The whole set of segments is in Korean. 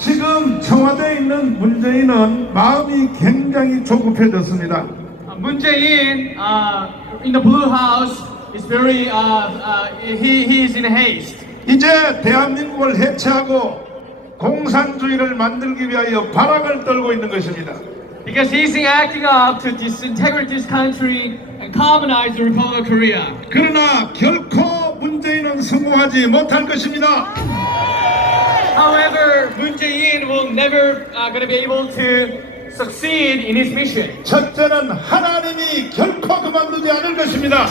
지금 청와대에 있는 문재인은 마음이 굉장히 조급해졌습니다. Uh, Jae-in uh, in the Blue House is very uh, uh, he he is in haste 이제 대한민국을 해체하고 공산주의를 만들기 위하여 발악을 떨고 있는 것입니다. because he's acting up to disintegrate this country and colonize the Republic of Korea. 그러나 결코 문재인은 성공하지 못할 것입니다. However, Moon Jae-in will never uh, going to be able to succeed in his mission. 첫째는 하나님이 결코 그만두지 않을 것입니다.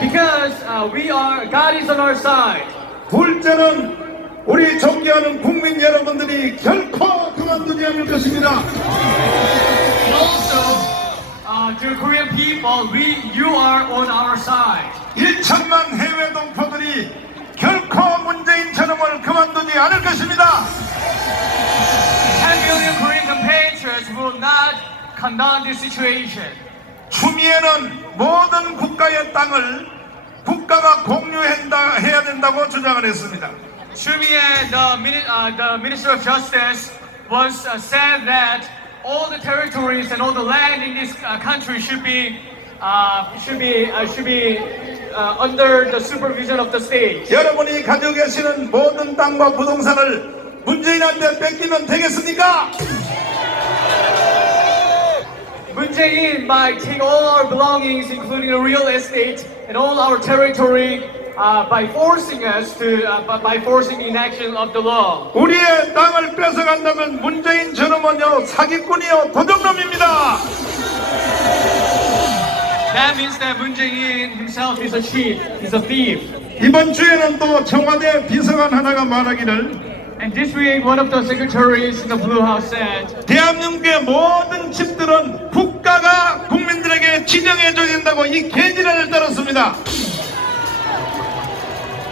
Because uh, we are God is on our side. 둘째는 우리 존경하는 국민 여러분들이 결코 그만두지 않을 것입니다. Also, uh, to Korean people, we you are on our side. 1천만 해외 동포들이 결코 문재인처럼을 그만두지 않을 것입니다. 10 million Korean compatriots will not condone this situation. 추미애는 모든 국가의 땅을 국가가 공유한다 해야 된다고 주장을 했습니다. Chumie, the, mini- uh, the Minister of Justice, once uh, said that all the territories and all the land in this uh, country should be uh, should be uh, should be uh, under the supervision of the state. 여러분이 가지고 계시는 모든 땅과 부동산을 문재인한테 뺏기면 되겠습니까? Moon Jae-in might take all our belongings, including the real estate and all our territory, uh, by forcing us to uh, by- forcing inaction of the law. 우리의 땅을 뺏어간다면 문재인처럼은요 사기꾼이요 도둑놈입니다. That means that Moon Jae-in himself is a cheat, he's a thief. 이번 주에는 또 청와대 비서관 하나가 말하기를 And this week, one of the secretaries in the Blue House said, 대한민국의 모든 집들은 국가가 국민들에게 지정해줘야 된다고 이 개지랄을 떨었습니다.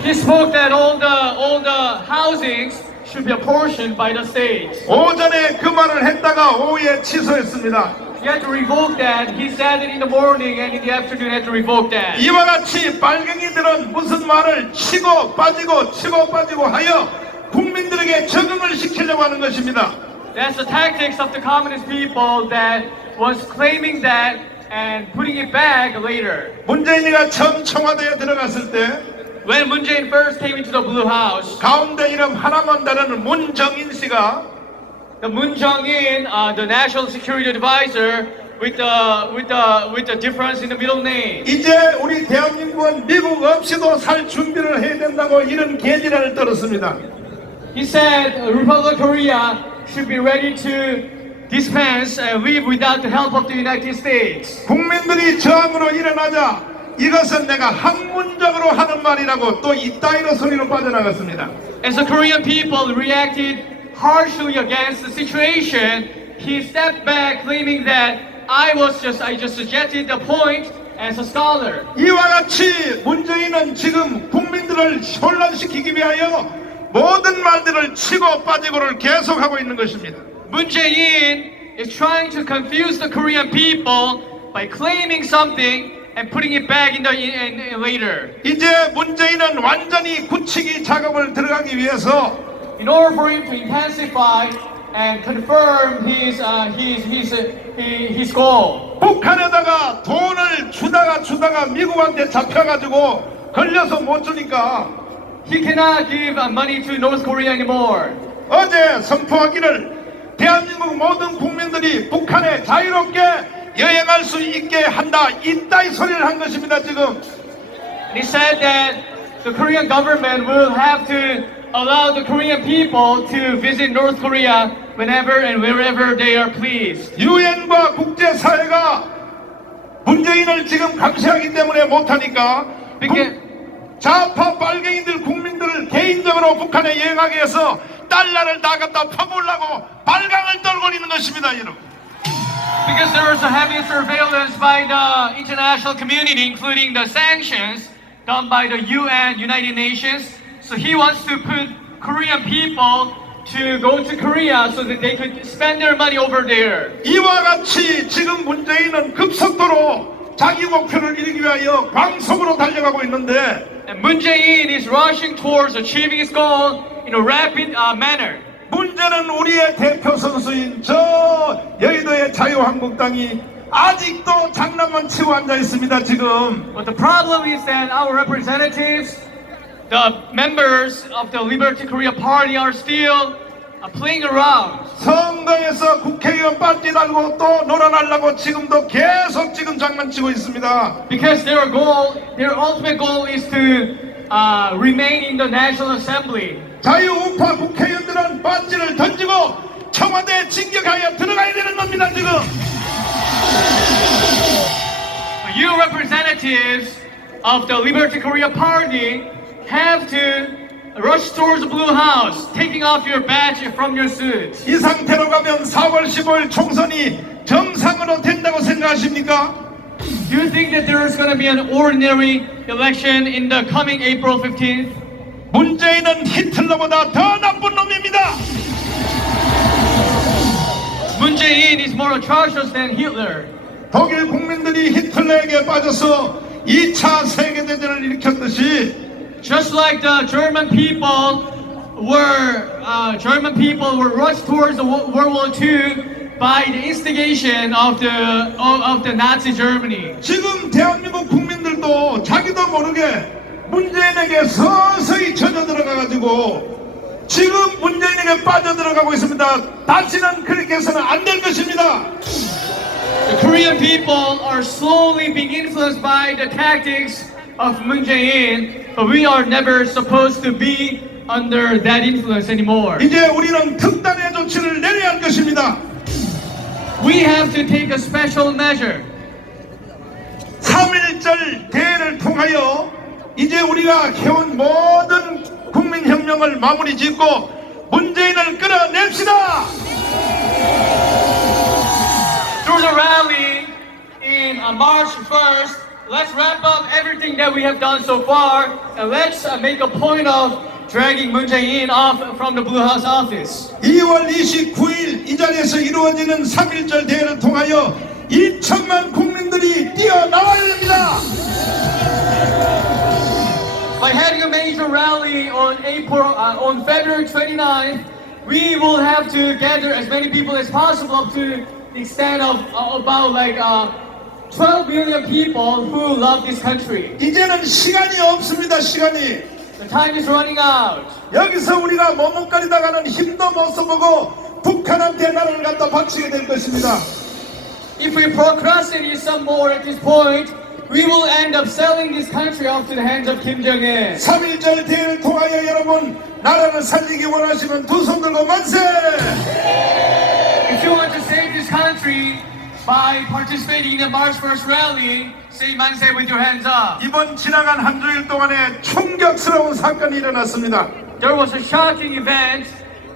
he spoke that all the all the housings should be apportioned by the state. 오전에 그 말을 했다가 오후에 취소했습니다. He had to revoke that. He said it in the morning and in the afternoon had to revoke that. 이와 같이 빨갱이들은 무슨 말을 치고 빠지고 치고 빠지고 하여 국민들에게 적응을 시키려고 하는 것입니다. That's the tactics of the communist people that was claiming that and putting it back later. 문재인이가 처음 청와대에 들어갔을 때 When Moon Jae-in first came into the Blue House, 가운데 이름 하나만 다르는 문정인 씨가 the Moon Jong-in, uh, the national security advisor, with the with the with the difference in the middle name. 이제 우리 대한민국은 미국 없이도 살 준비를 해야 된다고 이런 개지랄을 떨었습니다. He said uh, Republic of Korea should be ready to dispense and live without the help of the United States. 국민들이 저항으로 일어나자 이것은 내가 학문적으로 하는 말이라고 또 이따위로 소리로 빠져나갔습니다. As the Korean people reacted harshly against the situation, he stepped back claiming that I was just I just suggested the point as a scholar. 이와 같이 문재인은 지금 국민들을 혼란시키기 위하여 모든 말들을 치고 빠지고를 계속하고 있는 것입니다. Moon Jae-in is trying to confuse the Korean people by claiming something and putting it back in the in, in later. 이제 문재인은 완전히 굳히기 작업을 들어가기 위해서 In order for him to intensify and confirm his uh, his his uh, his, his goal. 북한에다가 돈을 주다가 주다가 미국한테 잡혀가지고 걸려서 못 주니까 He cannot give uh, money to North Korea anymore. 어제 선포하기를 대한민국 모든 국민들이 북한에 자유롭게 여행할 수 있게 한다 이따위 소리를 한 것입니다 지금 he said that the Korean government will have to allow the Korean people to visit North Korea whenever and wherever they are pleased. 유엔과 국제사회가 문재인을 지금 감시하기 때문에 못하니까 Because, 좌파 빨갱이들 국민들을 개인적으로 북한에 여행하게 해서 달러를 다 갖다 퍼부으려고 발광을 떨고 있는 것입니다 여러분 because there was a heavy surveillance by the international community, including the sanctions done by the UN, United Nations. So he wants to put Korean people to go to Korea so that they could spend their money over there. 이와 같이 지금 문재인은 급속도로 자기 목표를 이루기 위하여 광속으로 달려가고 있는데 And Moon Jae-in is rushing towards achieving his goal in a rapid uh, manner. 문제는 우리의 대표 선수인 저 여의도의 자유한국당이 아직도 장난만 치고 앉아 있습니다 지금 But the problem is that our representatives, the members of the Liberty Korea Party, are still uh, playing around. 선거에서 국회의원 빠지 달고 또 놀아나려고 지금도 계속 지금 장난치고 있습니다 Because their goal, their ultimate goal is to uh, remain in the National Assembly. 자유우파 국회의원들은 반지를 던지고 청와대에 진격하여 들어가야 되는 겁니다 지금 You representatives of the Liberty Korea Party have to rush towards the Blue House, taking off your badge from your suit. 이 상태로 가면 4월 15일 총선이 정상으로 된다고 생각하십니까? Do you think that there is going to be an ordinary election in the coming April 15th? 문재인은 히틀러보다 더 나쁜 놈입니다 Moon Jae-in is more atrocious than Hitler. 독일 국민들이 히틀러에게 빠져서 2차 세계대전을 일으켰듯이 Just like the German people were, uh, German people were rushed towards the Wo- World War II by the instigation of the of, of the Nazi Germany. 지금 대한민국 국민들도 자기도 모르게 문재인에게 서서히 젖어 들어가가지고 지금 문재인에게 빠져들어가고 있습니다. 다시는 그렇게 해서는 안 될 것입니다. The Korean people are slowly being influenced by the tactics of Moon Jae-in, but we are never supposed to be under that influence anymore. 이제 우리는 특단의 조치를 내려야 할 것입니다. We have to take a special measure. 3.1절 대회를 통하여 이제 우리가 해온 모든 국민혁명을 마무리 짓고 문재인을 끌어냅시다. Through the rally in uh, March 1st, let's wrap up everything that we have done so far and let's uh, make a point of dragging Moon Jae-in off from the Blue House office. 2월 29일 이 자리에서 이루어지는 3.1절 대회를 통하여 2천만 국민들이 뛰어나와야 됩니다. By having a major rally on April, uh, on February 29th, we will have to gather as many people as possible up to the extent of uh, about like uh, 12 million people who love this country. 이제는 시간이 없습니다. 시간이. The time is running out. 여기서 우리가 머뭇거리다가는 힘도 못 써보고 북한한테 나라를 갖다 바치게 될 것입니다. If we procrastinate some more at this point, we will end up selling this country off to the hands of Kim Jong-un. 3.1절 대회를 통하여 여러분 나라를 살리기 원하시면 두 손 들고 만세! If you want to save this country by participating in the March 1st rally, say manse with your hands up. 이번 지나간 한 주일 동안에 충격스러운 사건이 일어났습니다. There was a shocking event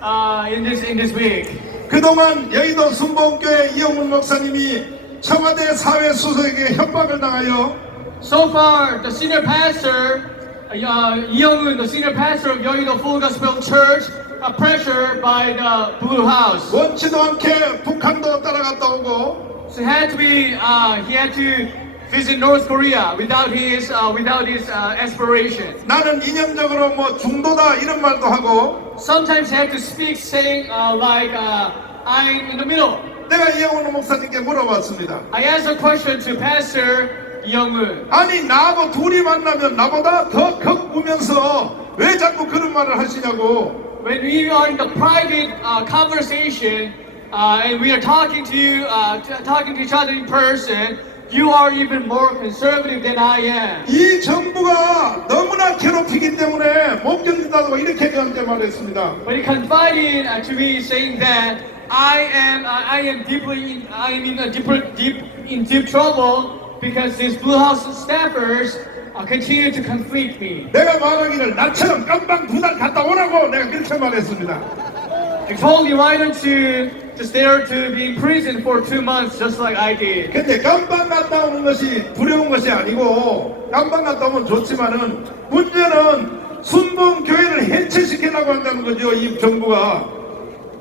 uh, in this in this week. 그동안 여의도 순복교회 이영훈 목사님이 청와대 사회수석에게 협박을 당하여 So far, the senior pastor, uh, Young-un, the senior pastor of Yeouido Full Gospel Church, are pressured by the Blue House. 원치도 않게 북한도 따라갔다 오고 So he had to be, uh, he had to visit North Korea without his, uh, without his uh, aspiration. 나는 이념적으로 뭐 중도다 이런 말도 하고 Sometimes he had to speak saying uh, like, uh, I'm in the middle. 내가 이영훈 목사님께 물어봤습니다. I asked a question to Pastor Young-un. 아니 나하고 둘이 만나면 나보다 더 격우면서 왜 자꾸 그런 말을 하시냐고 When we are in the private uh, conversation uh, and we are talking to you, uh, t- talking to each other in person, you are even more conservative than I am. 이 정부가 너무나 괴롭히기 때문에 못 견딘다고 이렇게 저한테 말했습니다. But he confided uh, to me, saying that I am, uh, I am deeply, in, I am in a deep, deep, in deep trouble because these Blue House staffers uh, continue to conflict me. 내가 말하기를 나처럼 깜방 두 달 갔다 오라고 내가 그렇게 말했습니다. He told me, why don't you just dare to be in prison for two months, just like I did. 근데 깜방 갔다 오는 것이 두려운 것이 아니고 깜방 갔다 오면 좋지만은 문제는 순봉 교회를 해체시키려고 한다는 거죠 이 정부가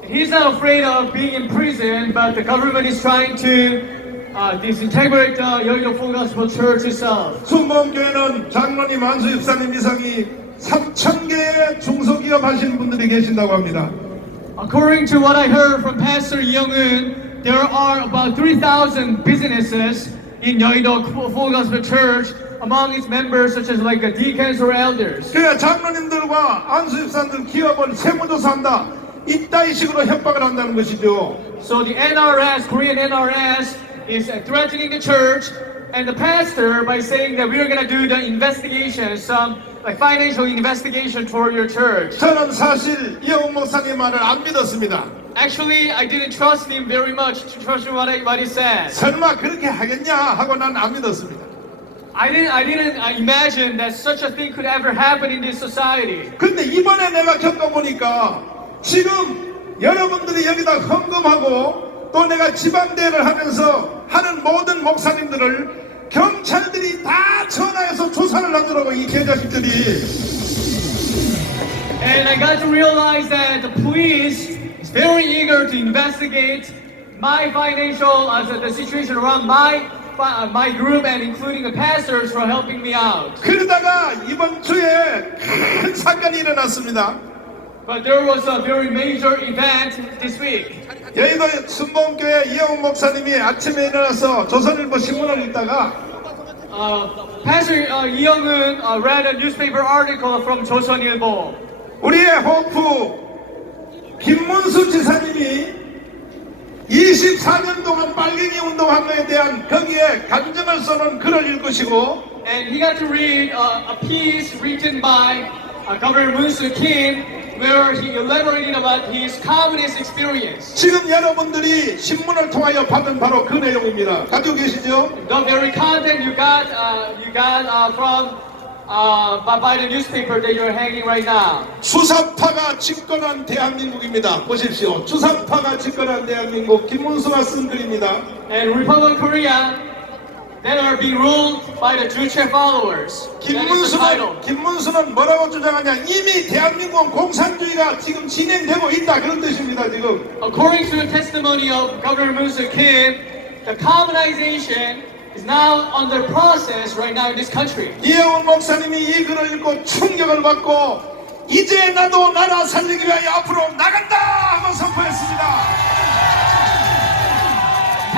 He's not afraid of being in prison, but the government is trying to uh, disintegrate the Yoido Full Gospel Church itself. 순복음교회는 장로님 안수 집사님 이상이 3천 개의 중소기업 하시는 분들이 계신다고 합니다. According to what I heard from Pastor Young-un, there are about 3,000 businesses in Yoido Full Gospel Church among its members such as like uh, deacons or elders. 그래 장로님들과 안수 집사님들 기업을 세무조사한다. 이따위 식으로 협박을 한다는 것이죠. So the NRS, Korean NRS, is uh, threatening the church and the pastor by saying that we're gonna do the investigation, some like financial investigation for your church. 저는 사실 이영훈 목사님 말을 안 믿었습니다. Actually, I didn't trust him very much to trust what, I, what he said. 설마 그렇게 하겠냐 하고 난 안 믿었습니다. I didn't, I didn't uh, imagine that such a thing could ever happen in this society. 근데 이번에 내가 겪어보니까 지금 여러분들이 여기다 헌금하고 또 내가 지방대회를 하면서 하는 모든 목사님들을 경찰들이 다 전화해서 조사를 하더라고 이 개자식들이 And I got to realize that the police is very eager to investigate my financial, uh, the, the situation around my fi- uh, my group and including the pastors for helping me out. 그러다가 이번 주에 큰 사건이 일어났습니다 But there was a very major event this week. 여의도 순복음교회 이영훈 목사님이 아침에 일어나서 조선일보 신문을 읽다가 Uh, Pastor uh, Lee Young-un uh, read a newspaper article from 조선일보. 우리의 호프 김문수 지사님이 24년 동안 빨갱이 운동한 거에 대한 거기에 감정을 써놓은 글을 읽으시고 And he got to read uh, a piece written by uh, Governor Moon Soo Kim, where he elaborated about his communist experience. 지금 여러분들이 신문을 통하여 받은 바로 그 내용입니다. 가지고 계시죠? The very content you got, uh, you got uh, from uh, by, by the newspaper that you're hanging right now. 주사파가 집권한 대한민국입니다. 보십시오. 주사파가 집권한 대한민국 김문수가 쓴 글입니다. And Republic of Korea that are being ruled by the Juche followers. 김문수는, 김문수는 뭐라고 주장하냐? 이미 대한민국은 공산주의가 지금 진행되고 있다. 그런 뜻입니다, 지금. According to the testimony of Governor Moon Kim, the communization is now under process right now in this country. 이영훈 목사님이 이 글을 읽고 충격을 받고 이제 나도 나라 살리기 위하여 앞으로 나간다 하고 선포했습니다.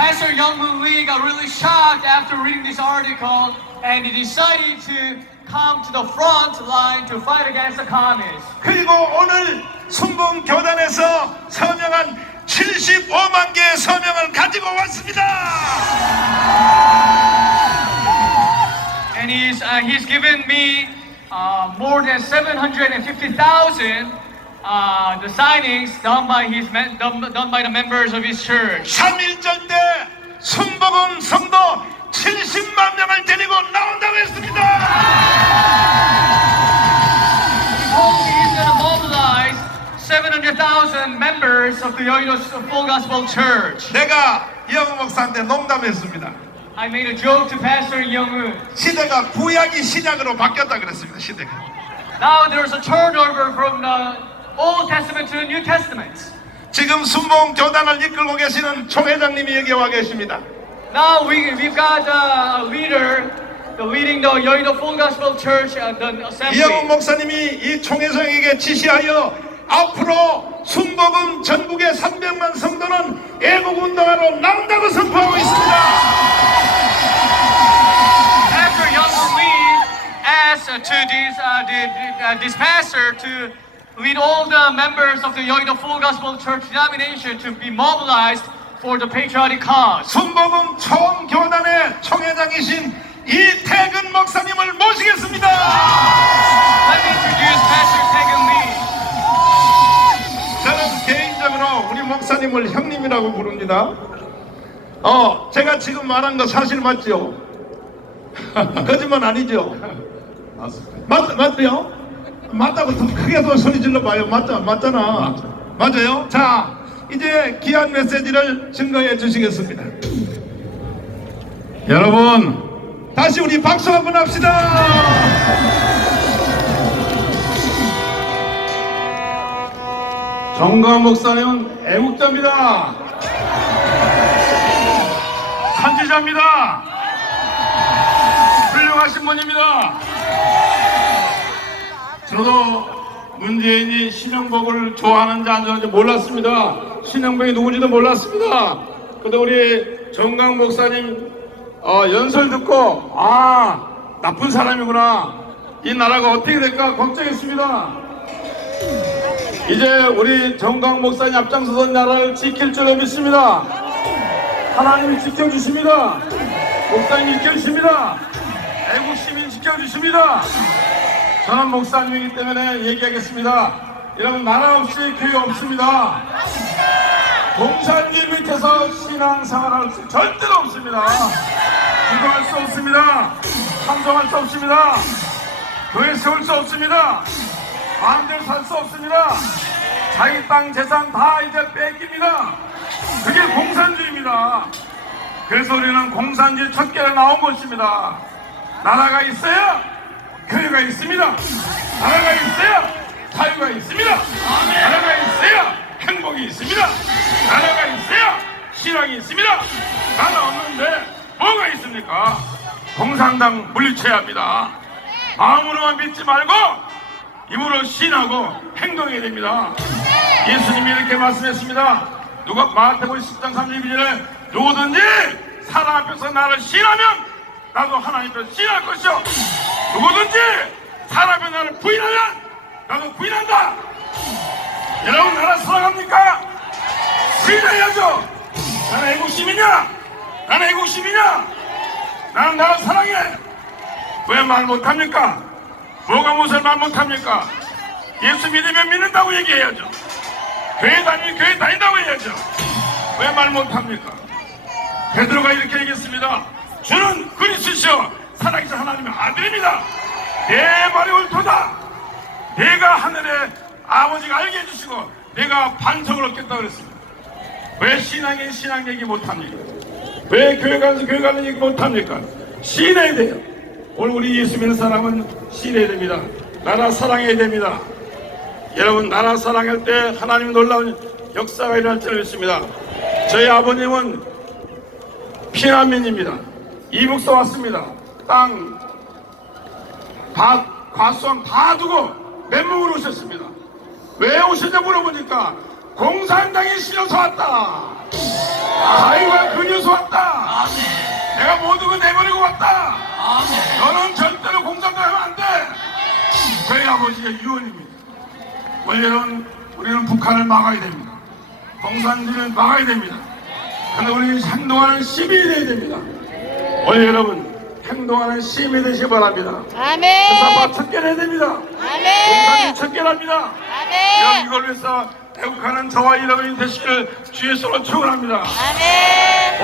Pastor Young Moon Lee got really shocked after reading this article and he decided to come to the front line to fight against the communists. 그리고 오늘 순봉 교단에서 서명한 75만 개의 서명을 가지고 왔습니다. And he's, uh, he's given me uh, more than 750,000 uh, the signings done by, his men, done, done by the members of his church. 3.1절 때 순복음 성도 70만 명을 데리고 나온다고 했습니다. He told me he's to mobilize 700,000 members of the Yoido Full Gospel Church. 내가 이영훈 목사한테 농담했습니다. I made a joke to Pastor Young-un. 시대가 구약이 신약으로 바뀌었다 그랬습니다. 시대가. Now there's a turnover from the Old Testament to the New Testament. 지금 순봉 교단을 이끌고 계시는 총회장님이 여기 와 계십니다. Now we, we've got uh, a leader the leading the Yoido Full Gospel Church uh, the 이영훈 assembly. 목사님이 이 총회장에게 지시하여 앞으로 순복음 전국의 300만 성도는 애국 운동하러 나온다고 선포하고 있습니다. Pastor Young Lee asked uh, to this, uh, the, the, uh, this pastor to lead all the members of the Yoido Full Gospel Church denomination to be mobilized for the patriotic cause. 순복음 총교단의 총회장이신 이태근 목사님을 모시겠습니다. Let me introduce Pastor Taegun Lee. 저는 개인적으로 우리 목사님을 형님이라고 부릅니다. 어, 제가 지금 말한 거 사실 맞죠? 거짓말 아니죠? 맞, 맞죠? 맞다고 더 크게 더 소리 질러 봐요. 맞자, 맞잖아. 맞아요? 자, 이제 귀한 메시지를 증거해 주시겠습니다. 여러분, 다시 우리 박수 한번 합시다. 정강 목사님은 애국자입니다. 선지자입니다. 훌륭하신 분입니다. 저도 문재인이 신영복을 좋아하는지 안 좋아하는지 몰랐습니다. 신영복이 누군지도 몰랐습니다. 근데 우리 정강 목사님 어, 연설 듣고 아 나쁜 사람이구나. 이 나라가 어떻게 될까 걱정했습니다. 이제 우리 정강 목사님 앞장서서 나라를 지킬 줄로 믿습니다. 하나님이 지켜주십니다. 목사님이 지켜주십니다. 애국 시민 지켜주십니다. 저는 목사님이기 때문에 얘기하겠습니다. 여러분 나라 없이 교회 없습니다. 공산주의 밑에서 신앙생활 할 수 절대로 없습니다. 기도할 수 없습니다. 찬송할 수 없습니다. 교회 세울 수 없습니다. 마음대로 살 수 없습니다. 자기 땅 재산 다 이제 뺏깁니다. 그게 공산주의입니다. 그래서 우리는 공산주의 첫 개로 나온 것입니다. 나라가 있어야 교회가 있습니다. 나라가 있어야 자유가 있습니다. 나라가 있어야 행복이 있습니다. 나라가 있어야 신앙이 있습니다. 나라 없는데 뭐가 있습니까? 공산당 물리쳐야 합니다. 마음으로만 믿지 말고 입으로 신하고 행동해야 됩니다. 예수님이 이렇게 말씀했습니다. 누가 마태복음 10장 32절에 누구든지 사람 앞에서 나를 신하면 나도 하나님 앞에서 신할 것이요. 누구든지 사람 앞에 나를 부인하면 나도 부인한다. 여러분 나라 사랑합니까? 부인해야죠. 나는 애국 시민이야. 나는 애국 시민이야. 나는 나라 사랑해. 왜 말 못합니까? 뭐가 무슨 말 못합니까? 예수 믿으면 믿는다고 얘기해야죠. 교회 다니면 교회 다닌다고 해야죠. 왜 말 못합니까? 베드로가 이렇게 얘기했습니다. 주는 그리스도시요 살아계신 하나님의 아들입니다. 내 말이 옳도다. 내가 하늘에 아버지가 알게 해주시고 내가 반석을 얻겠다 그랬습니다. 왜 신앙인 신앙 얘기 못합니까? 왜 교회 가서 교회 가는 얘기 못합니까? 신해야 돼요. 오늘 우리 예수 믿는 사람은 신해야 됩니다. 나라 사랑해야 됩니다. 여러분 나라 사랑할 때 하나님 놀라운 역사가 일어날 줄 믿습니다. 저희 아버님은 피난민입니다. 이북서 왔습니다. 땅, 밭, 과수원 다 두고 맨몸으로 오셨습니다. 왜 오셨냐 물어보니까 공산당이 실려서 왔다. 자유가 근여서 왔다. 내가 모든 걸 내버리고 왔다. 너는 절대로 공산당 하면 안 돼. 저희 아버지가 유언입니다. 원래는 우리는 북한을 막아야 됩니다. 공산주의를 막아야 됩니다. 근데 우리는 행동하는 시민이 돼야 됩니다. 원래 여러분 행동하는 시민이 되시기 바랍니다. 아멘. 주사파 척결해야 됩니다. 아멘. 척결합니다. 여러분 아멘. 이걸 위해서 애국하는 저와 여러분이 되시기를 주의 손으로 축원합니다. 아멘.